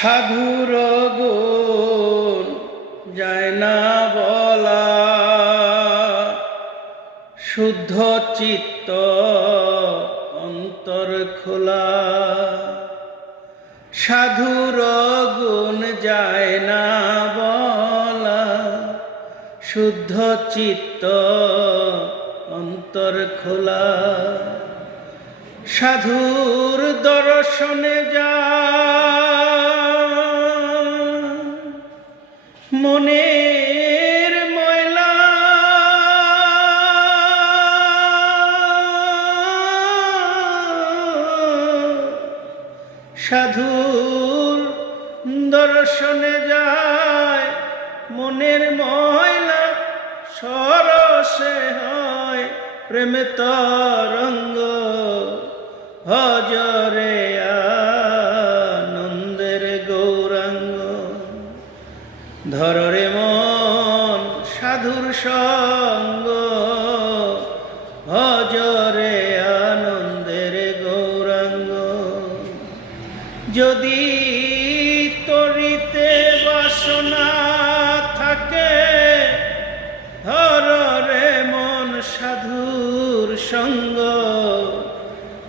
সাধুর গুণ যায় না বলা, শুদ্ধ চিত্ত অন্তর খোলা। সাধুর গুণ যায় না বলা, শুদ্ধ চিত্ত অন্তর খোলা। সাধুর দর্শনে যা মনের ময়লা, সাধুর দর্শনে যায় মনের ময়লা, সরসে হয় প্রেমে তরঙ্গ। ভজরে আনন্দের গৌরাঙ্গ, ধররে মন সাধুর সঙ্গ। ভজরে আনন্দের গৌরাঙ্গ, যদি তরিতে বাসনা থাকে, ধররে মন সাধুর সঙ্গ।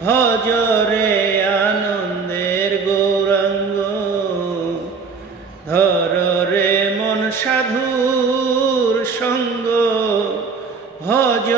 ভজরে আনন্দের গৌরাঙ্গ, ধররে মন সাধুর সঙ্গ। ভজ